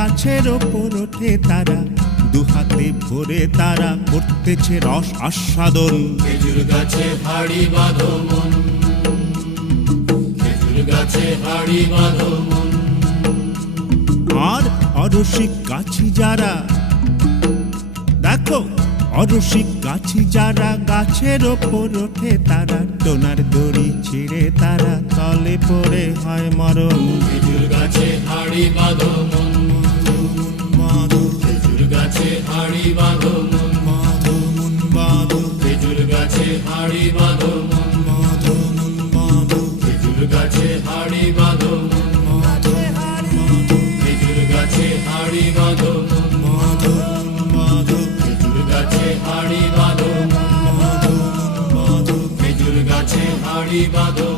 গাছের ওপর ওঠে তারা, দুহাতে ভরে তারা করতেছে রস আস্বাদন। খেজুর গাছে হাড়ি বাঁধো মন, খেজুর গাছে হাড়ি বাঁধো মন। আর অরসিক গাছি যারা, দেখো অরসিক গাছি যারা, গাছের ওপর ওঠে তারা, টোনার দড়ি ছিঁড়ে তারা তলে পড়ে হয় মরণ। খেজুর গাছে হাড়ি বাঁধো মন, খেজুর গাছে হাড়ি বাঁধো মন, খেজুর গাছে হাড়ি বাঁধো মন, খেজুর গাছে হাড়ি বাঁধো মন, খেজুর গাছে হাড়ি বাঁধো মন, খেজুর গাছে হাড়ি বাঁধো মন, খেজুর গাছে হাড়ি বাঁধো।